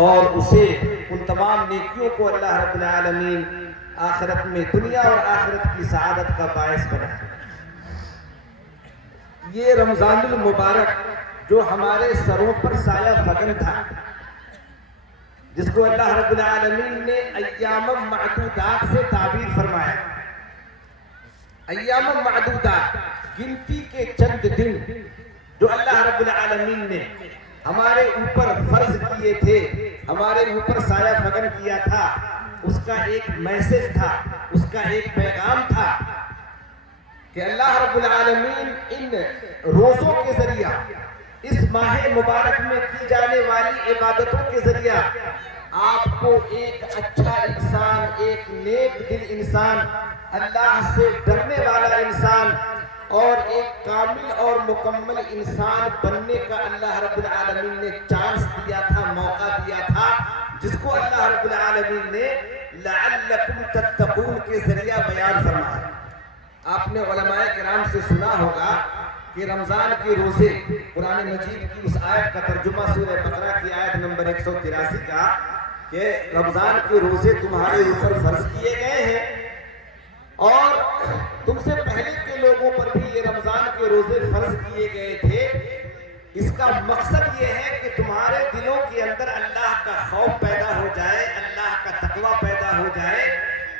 اور اسے ان تمام نیکیوں کو اللہ رب العالمین آخرت میں دنیا اور آخرت کی سعادت کا باعث بنائے۔ یہ رمضان المبارک جو ہمارے سروں پر سایہ فگن تھا، جس کو اللہ رب العالمین نے ایام معدودات سے تعبیر فرمایا۔ ایام معدودات، گنتی کے چند دن جو اللہ رب العالمین نے ہمارے اوپر فرض کیے تھے، ہمارے اوپر سایہ فگن کیا تھا، اس کا ایک میسج تھا، اس کا ایک پیغام تھا کہ اللہ رب العالمین ان روزوں کے ذریعہ، اس ماہ مبارک میں کی جانے والی عبادتوں کے ذریعہ آپ کو ایک اچھا انسان، ایک نیک دل انسان، اللہ سے ڈرنے والا انسان اور ایک کامل اور مکمل انسان بننے کا اللہ رب العالمین نے چانس دیا تھا، موقع دیا تھا، جس کو اللہ رب العالمین نے لعلکم تتقون کے ذریعہ بیان فرمایا۔ آپ نے علماء کرام سے سنا ہوگا کہ رمضان کے روزے، قرآن مجید کی اس آیت کا ترجمہ سورہ بقرہ کی آیت نمبر 183 کا، کہ رمضان کے روزے تمہارے اوپر فرض کیے گئے ہیں اور تم سے پہلے کے لوگوں پر بھی یہ رمضان کے روزے فرض کیے گئے تھے۔ اس کا مقصد یہ ہے کہ تمہارے دلوں کے اندر اللہ کا خوف پیدا ہو جائے، اللہ کا تقوی پیدا ہو جائے،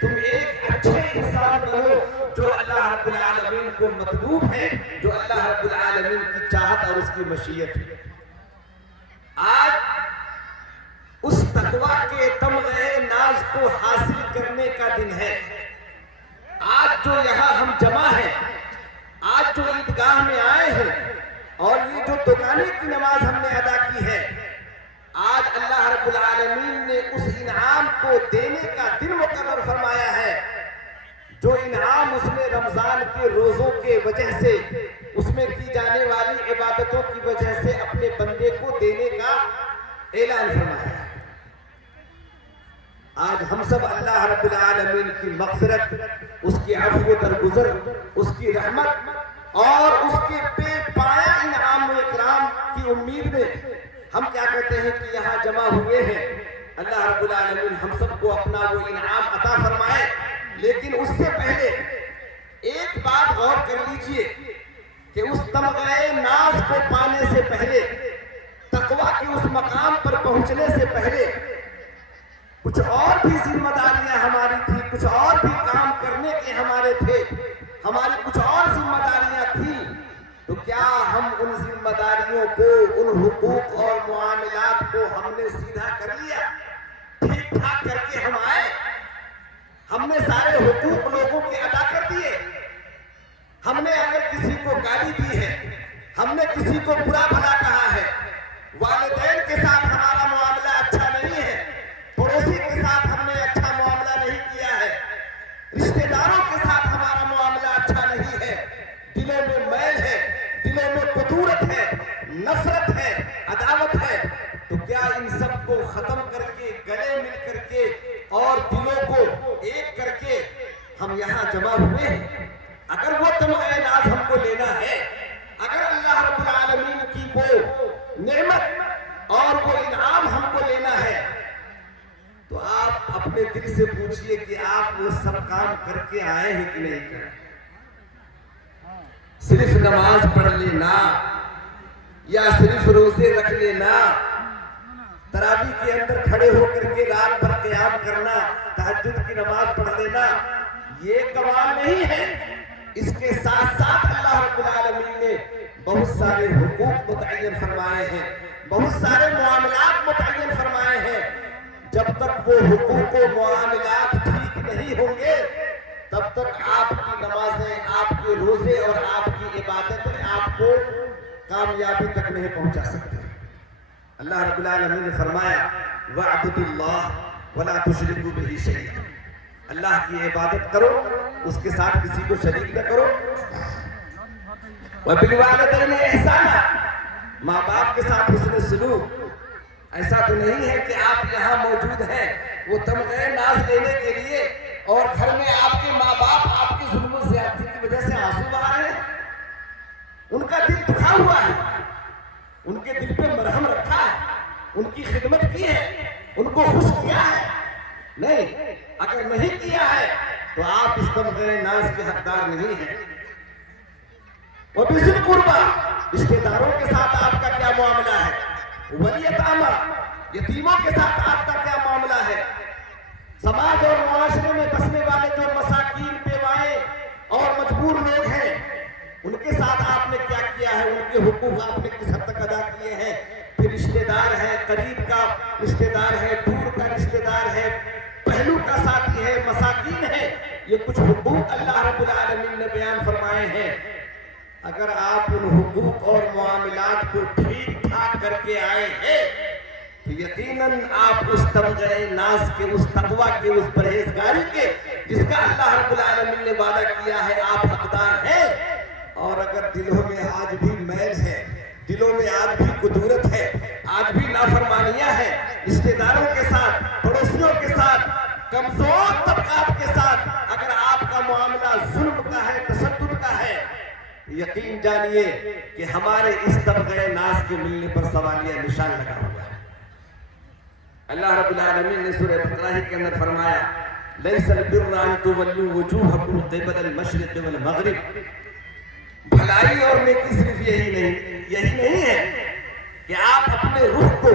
تم ایک اچھے انسان بنو جو اللہ رب العالمین کو مطلوب ہے، جو اللہ رب العالمین کی چاہت اور اس کی مشیت ہے۔ آج اس تقوی کے تمغے ناز کو حاصل کرنے کا دن ہے۔ آج جو یہاں ہم جمع ہیں، آج جو عیدگاہ میں آئے ہیں اور یہ جو دگانے کی نماز ہم نے ادا کی ہے، آج اللہ رب العالمین نے اس انعام کو دینے کا دن مقرر فرمایا ہے، جو انعام اس نے رمضان کے روزوں کے وجہ سے، اس میں کی جانے والی عبادتوں کی وجہ سے اپنے بندے کو دینے کا اعلان فرمایا ہے۔ آج ہم سب اللہ رب العالمین کی مغفرت، اس کی عفو درگزر، اس کی رحمت اور اس کے بے پایا انعام و اکرام کی امید میں ہم کیا کہتے ہیں کہ یہاں جمع ہوئے ہیں۔ اللہ رب العالمین ہم سب کو اپنا وہ انعام عطا فرمائے، لیکن اس سے پہلے ایک بات غور کر لیجئے کہ اس تمغے ناز کو پانے سے پہلے، تقوی کے اس مقام پر پہنچنے سے پہلے کچھ اور بھی ذمہ داریاں ہماری تھی، کچھ اور بھی کام کرنے کے ہمارے تھے، ہماری کچھ اور ذمہ داریاں تھیں۔ تو کیا ہم ان ذمہ داریوں کو، ان حقوق اور معاملات کو ہم نے سیدھا کر لیا، ٹھیک ٹھاک کر کے ہم آئے؟ ہم نے سارے حقوق لوگوں کے ادا کر دیے؟ ہم نے اگر کسی کو گالی دی ہے، ہم نے کسی کو برا بھلا کہا ہے، والدین کے ساتھ ہمارا معاملہ اچھا نہیں ہے، پڑوسی کے ساتھ ہم نے اچھا معاملہ نہیں کیا ہے، رشتہ داروں کے ساتھ ہمارا معاملہ اچھا نہیں ہے، دلوں میں میل ہے، دلوں میں قدورت ہے، نفرت ہے، عداوت ہے، تو کیا ان سب کو ختم کر کے، گلے مل کر کے اور دلوں کو ایک کر کے ہم یہاں جمع ہوئے ہیں؟ اگر وہ تمغے ناز ہم کو لینا ہے، اگر اللہ رب العالمین کی وہ نعمت اور وہ انعام ہم کو لینا ہے، تو آپ اپنے دل سے پوچھئے کہ آپ وہ سب کام کر کے آئے ہیں کہ نہیں کر؟ صرف نماز پڑھ لینا یا صرف روزے رکھ لینا، تراویح کے اندر کھڑے ہو کر کے رات بھر قیام کرنا، تہجد کی نماز پڑھ لینا، یہ کمال نہیں ہے۔ اس کے ساتھ ساتھ اللہ رب العالمین نے بہت سارے حقوق متعین فرمائے ہیں، بہت سارے معاملات متعین فرمائے ہیں۔ جب تک وہ حقوق و معاملات ٹھیک نہیں ہوں گے، تب تک آپ کی نمازیں، آپ کے روزے اور آپ کی عبادتیں آپ کو کامیابی تک نہیں پہنچا سکتے۔ اللہ رب العالمین نے فرمایا وَاعْبُدُوا اللَّهَ وَلَا تُشْرِكُوا بِهِ شَيْئًا، اللہ کی عبادت کرو، اس کے ساتھ کسی کو شریک نہ کرو۔ وَبِالْوَالِدَيْنِ إِحْسَانًا، ماں باپ کے ساتھ حسن سلوک۔ ایسا تو نہیں ہے کہ آپ یہاں موجود ہیں وہ تمغے ناز لینے کے لیے اور گھر میں آپ کے ماں باپ آپ کی ظلم و زیادتی کی وجہ سے آنسو بہا رہے ہیں، ان کا دل دکھا ہوا ہے، ان کے دل پہ مرہم رکھا ہے، ان کی خدمت کی ہے، ان کو خوش کیا ہے؟ نہیں، اگر نہیں کیا ہے تو آپ اس تمغہ ناز کے حقدار نہیں ہیں۔ وَبِذِي الْقُرْبَىٰ، رشتے داروں کے ساتھ آپ کا کیا معاملہ ہے؟ وَالْيَتَامَىٰ، یتیموں کے ساتھ آپ کا کیا معاملہ ہے؟ سماج اور معاشرے میں بسنے والے جو مساکین، بیوائیں اور مجبور لوگ ہیں، ان کے ساتھ آپ نے کیا کیا ہے؟ ان کے حقوق آپ نے کس حد تک ادا کیے ہیں؟ پھر رشتے دار ہے، قریب کا رشتے دار ہے، دور کا رشتے دار ہے، پہلو کا ساتھی ہے، مساکین ہے، یہ کچھ حقوق اللہ رب العالمین نے بیان فرمائے ہیں۔ اگر آپ ان حقوق اور معاملات کو ٹھیک ٹھاک کر کے آئے ہیں تو یقیناً آپ اس تمغہ ناز کے، اس تقویٰ کے، اس پرہیزگاری کے جس کا اللہ رب العالمین نے وعدہ کیا ہے، آپ حقدار ہیں۔ اور اگر دلوں میں آج بھی میل ہے، دلوں میں آج بھی قدورت ہے، آج بھی نافرمانیاں ہیں، رشتے داروں کے ساتھ، پڑوسیوں کے ساتھ، کمزور طبقات کے ساتھ اگر آپ کا معاملہ ظلم کا ہے، تشدد کا ہے، یقین جانیے کہ ہمارے اس تمغہ ناز کے ملنے پر سوالیہ نشان لگا ہوا ہے۔ اللہ رب العالمین نے سورہ بقرہ کے اندر فرمایا لَيْسَ الْبِرَّ أَن تُوَلُّوا وُجُوهَكُمْ قِبَلَ الْمَشْرِقِ وَالْمَغْرِبِ، بھلائی اور نیکی صرف یہی نہیں ہے کہ آپ اپنے رخ کو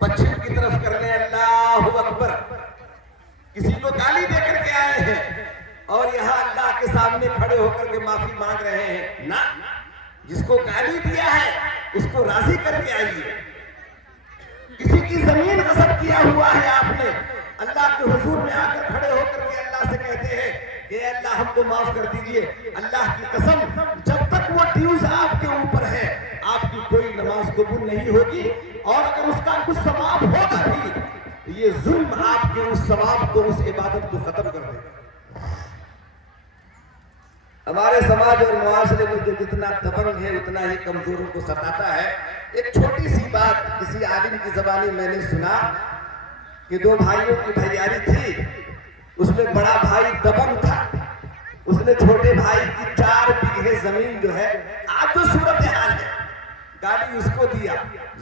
پچھم کی طرف کر لیں، اللہ اکبر، کسی کو گالی دے کر کے آئے ہیں اور یہاں اللہ کے سامنے کھڑے ہو کر کے معافی مانگ رہے ہیں، نہ، جس کو گالی دیا ہے اس کو راضی کر کے آئیے۔ کسی کی زمین غصب کیا ہوا ہے آپ نے، اللہ کے حضور میں آ کر کھڑے ہو کر کے اللہ سے کہتے ہیں کہ اے اللہ ہم کو معاف کر دیجئے۔ اللہ کی قسم، جب تک وہ ڈیوز آپ کے اوپر ہے آپ کی کوئی نماز قبول نہیں ہوگی، اور اگر اس کا کچھ ثواب ہوگا بھی، یہ ظلم آپ کے اس ثواب کو، اس عبادت کو ختم کر دے گا۔ ہمارے سماج اور معاشرے میں جو جتنا دبنگ ہے اتنا ہی کمزوروں کو ستاتا ہے۔ ایک چھوٹی سی بات کسی عالم کی زبانی میں نے سنا کہ دو بھائیوں کی بھائیاری تھی، اس میں بڑا بھائی دبنگ تھا، اس نے چھوٹے بھائی کی 4 بیگھے زمین جو ہے، آج جو صورتحال ہے، گالی اس کو دیا،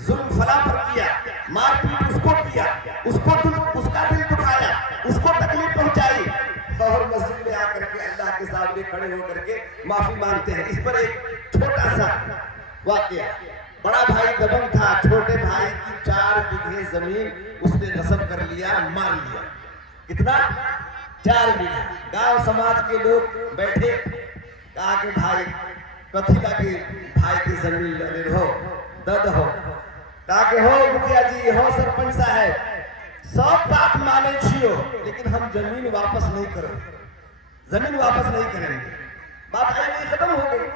ظلم فلاں پر کیا، مار پیٹ اس کو کیا، اس کا دل دکھایا، اس کو تکلیف پہنچائی، اور مسجد میں آ کر کے اللہ کے سامنے کھڑے ہو کر کے معافی مانگتے ہیں۔ اس پر ایک چھوٹا سا واقعہ، بڑا بھائی دبنگ تھا، چھوٹے بھائی کی 4 بیگھے زمین اس نے غصب کر لیا، مار لیا۔ کتنا؟ 4 بیگھے۔ گاؤں سماج کے لوگ بیٹھے، کہا کہ بھائی کتھی لگی بھائی کی زمین لے ہو دد ہو، کہا کہ ہو مکھیا جی، ہو سرپنچ صاحب، سب بات مانے چھیو لیکن ہم زمین واپس نہیں کریں، زمین واپس نہیں کریں گے۔ بات آئی ختم ہو گئی۔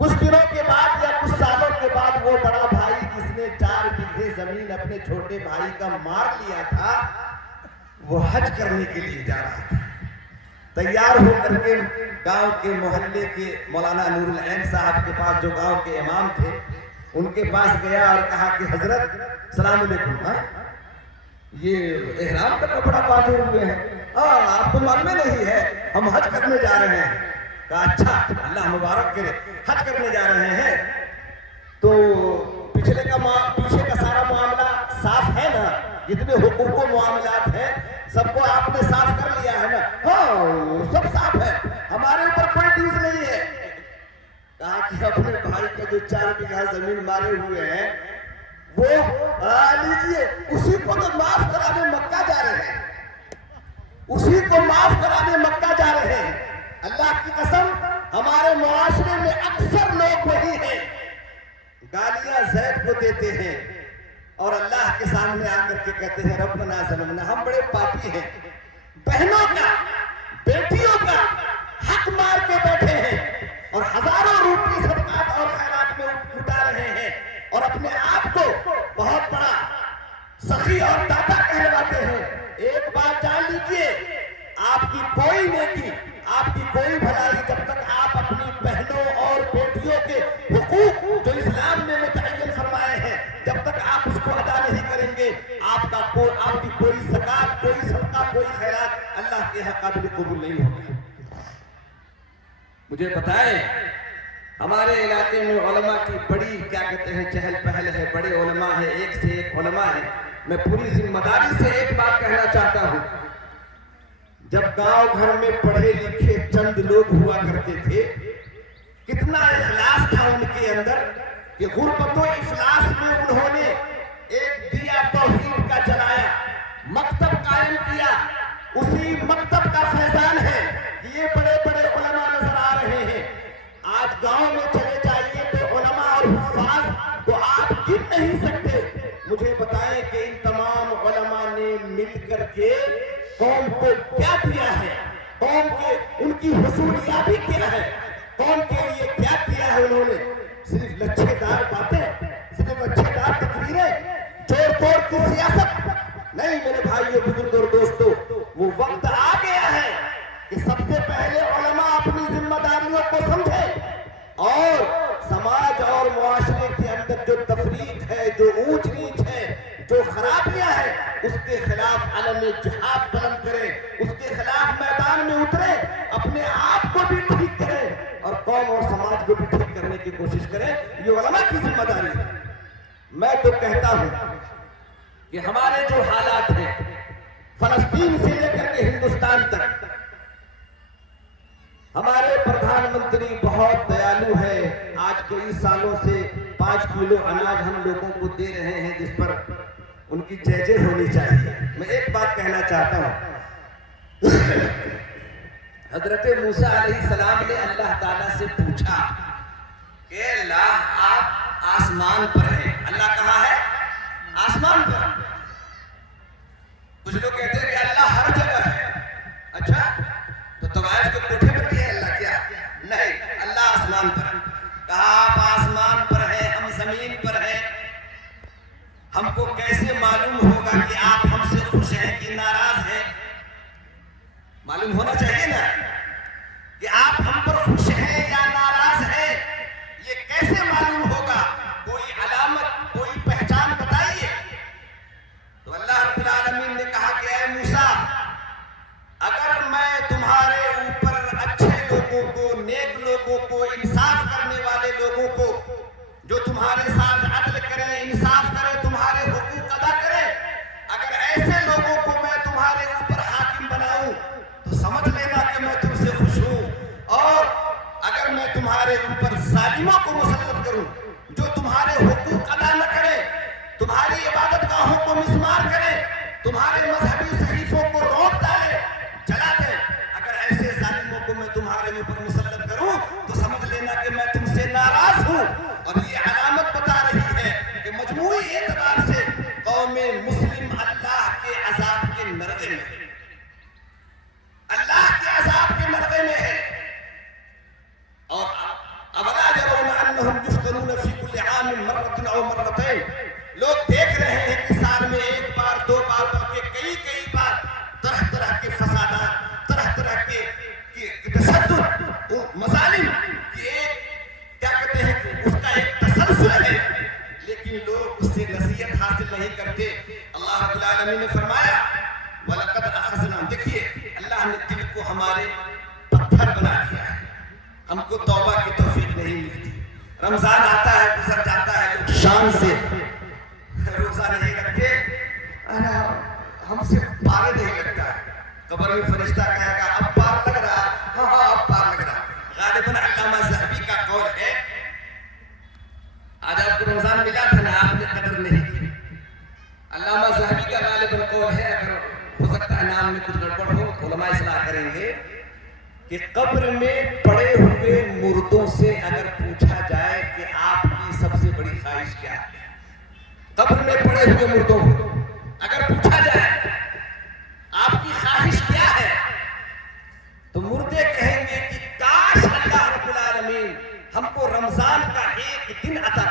کچھ دنوں کے بعد یا کچھ سالوں کے بعد وہ بڑا بھائی جس نے 4 بیگھے زمین اپنے چھوٹے بھائی کا مار لیا تھا، وہ حج کرنے کے لیے جا رہا تھا، تیار ہو کر کے گاؤں کے محلے کے مولانا نور العین صاحب کے پاس، جو گاؤں کے امام تھے، ان کے پاس گیا اور کہا کہ حضرت السلام علیکم، یہ احرام کا کپڑا باندھے ہوئے ہیں، آپ کو معلوم نہیں ہے ہم حج کرنے جا رہے ہیں۔ کہا اچھا، اللہ مبارک کرے، حج کرنے جا رہے ہیں تو پیچھے کا سارا معاملہ صاف ہے نا، جتنے حقوق و معاملات ہیں سب کو آپ نے صاف کر لیا ہے نا؟ ہاں سب صاف ہے، ہمارے اوپر کوئی ڈیوز نہیں ہے۔ کہا کہ اپنے بھائی کا جو 4 بیگھہ زمین مارے ہوئے ہیں وہ لیجیے، اسی کو تو معاف کرانے مکہ جا رہے ہیں، اسی کو معاف کرانے مکہ جا رہے ہیں۔ اللہ کی قسم، ہمارے معاشرے میں اکثر لوگ وہی ہیں، گالیاں زید کو دیتے ہیں اور اللہ کے سامنے آ کر کے کہتے ہیں ربنا ظلمنا، ہم بڑے پاپی ہیں، بہنوں کا، بیٹیوں کا حق مار کے بیٹھے ہیں اور ہزاروں روپے صدقات اور خیرات میں اٹھا رہے ہیں اور اپنے آپ کو بہت بڑا سخی اور داتا کہلواتے ہیں۔ ایک بات جان لیجیے، آپ کی کوئی نیکی، آپ کی کوئی بھلائی جب تک آپ اپنی بہنوں اور بیٹیوں کے حقوق جو اسلام نے متعین فرمائے ہیں جب تک آپ اس کو ادا نہیں کریں گے، آپ کی کوئی زکات، کوئی صدقہ، کوئی خیرات اللہ کے یہاں قابل قبول نہیں ہوگی۔ مجھے بتائیں، ہمارے علاقے میں علماء کی بڑی کیا کہتے ہیں چہل پہل ہے، بڑے علماء ہیں، ایک سے ایک علماء ہیں، میں پوری ذمہ داری سے ایک بات کہنا چاہتا ہوں، جب گاؤں گھر میں پڑھے لکھے چند لوگ ہوا کرتے تھے، کتنا اخلاص تھا ان کے اندر کہ غربت و افلاس میں انہوں نے ایک دیا توحید کا جلایا، مکتب قائم کیا۔ اسی مکتب کا فیضان ہے کہ یہ بڑے بڑے علماء نظر آ رہے ہیں۔ آج گاؤں میں چلے جائیے تو علماء اور حفاظ کو آپ گن نہیں سکتے۔ مجھے بتائیں کہ ان تمام علماء نے مل کر کے قوم کو کیا دیا ہے، قوم کے ان کی حصولیابی کیا ہے، قوم کے لیے کیا کیا ہے؟ انہوں نے صرف لچھے دار باتیں، صرف لچھے دار تقریریں، جوڑ توڑ کی سیاست نہیں میرے بھائیوں، بزرگ اور دوستو، وہ وقت آ گیا ہے کہ سب سے پہلے علماء اپنی ذمہ داریوں کو سمجھیں اور سماج اور معاشرے کے اندر جو تفریق ہے، جو اونچ نیچ ہے، جو خرابیاں ہیں، اس کے خلاف علم جہاد بلند کریں، اس کے خلاف میدان میں اتریں، اپنے آپ کو بھی ٹھیک کریں اور قوم اور سماج کو بھی ٹھیک کرنے کی کوشش کریں۔ یہ علماء کی ذمہ داری ہے۔ میں تو کہتا ہوں کہ ہمارے جو حالات ہیں فلسطین سے لے کر کے ہندوستان تک، ہمارے پردھان منتری بہت دیالو ہے، آج کئی سالوں سے 5 کلو اناج ہم لوگوں کو دے رہے ہیں، جس پر ان کی جے جے ہونی چاہیے۔ میں ایک بات کہنا چاہتا ہوں، حضرت موسیٰ علیہ السلام نے اللہ تعالیٰ سے پوچھا کہ اللہ آپ آسمان پر ہیں۔ اللہ کہاں ہے؟ آسمان پر۔ کچھ لوگ کہتے ہیں کہ اللہ ہر جگہ ہے۔ اچھا تو طوائف کے کوٹھے پر بھی ہے اللہ کیا؟ نہیں، اللہ آسمان پر۔ کہا آپ آسمان پر ہیں، ہم زمین پر ہیں، ہم کو کیسے معلوم ہوگا کہ آپ ہم سے خوش ہیں کہ ناراض ہیں؟ معلوم ہونا چاہیے نا کہ آپ ہم پر خوش ہیں یا ناراض ہیں، یہ کیسے معلوم ہوگا؟ کوئی علامت، کوئی پہچان بتائیے۔ تو اللہ رب العالمین نے کہا کہ اے موسیٰ، اگر میں تمہارے اوپر اچھے لوگوں کو، نیک لوگوں کو، انصاف کرنے والے لوگوں کو، جو تمہارے ساتھ عدل کریں، انصاف کریں، تمہارے حقوق ادا کریں، اگر ایسے لوگوں کو میں تمہارے اوپر حاکم بناؤں تو سمجھ لینا کہ میں تم سے خوش ہوں۔ اور اگر میں تمہارے اوپر ظالموں کو مسلط کروں جو تمہارے حقوق ادا نہ کریں، تمہاری عبادت گاہوں کو مسمار کریں، تمہارے مذہبی صحیفوں کو روک ڈالے، جلا دیں، اگر ایسے ظالموں کو میں تمہارے اوپر مسلط کروں تو سمجھ لینا کہ میں تم سے ناراض ہوں۔ اور یہ علامت بتا رہی ہے کہ مجموعی اعتبار سے قوم مسلم اللہ کے عذاب کے نرغے میں ہے، اللہ کے عذاب کے نرغے میں ہے۔ اور اولا يرون انهم يفتنون في كل عام مرة او مرتين، لوگ دیکھ رہے ہیں کہ سال میں ایک بار، 2 بار، بلکہ کئی بار طرح طرح کے فسادات، طرح طرح کے تشدد، مظالم کی ایک کیا کہتے ہیں کہ اس کا ایک تسلسل ہے، لیکن لوگ اس سے نصیحت حاصل نہیں کرتے۔ اللہ رب العالمین نے فرمایا وَلَقَدْ أَخَذْنَا، دیکھیے اللہ نے دل کو ہمارے پتھر بنا دیا ہے، ہم کو توبہ کی توفیق نہیں ملتی۔ رمضان آتا ہے، گزر جاتا ہے، لوگ شان سے روزہ نہیں رکھتے، ہم سے پار نہیں لگتا ہے۔ قبر میں فرشتہ کہے گا اب پار لگ رہا ہے، ہاں اب پار لگ رہا ہے۔ غالباً علامہ ذہبی کا قول ہے، آج آپ کو رمضان ملا تھا نا، آپ نے قدر نہیں کی۔ علامہ ذہبی کا غالباً قول ہے، اگر ہو سکتا ہے نام میں کچھ گڑبڑ ہو، علماء اصلاح کریں گے، کہ قبر میں پڑے ہوئے مردوں سے اگر پوچھا جائے کہ آپ کی سب سے بڑی خواہش کیا ہے، قبر میں پڑے ہوئے مردوں کو اگر پوچھا جائے آپ کی خواہش کیا ہے، تو مردے کہیں گے کہ کاش اللہ رب العالمین ہم کو رمضان کا ایک دن عطا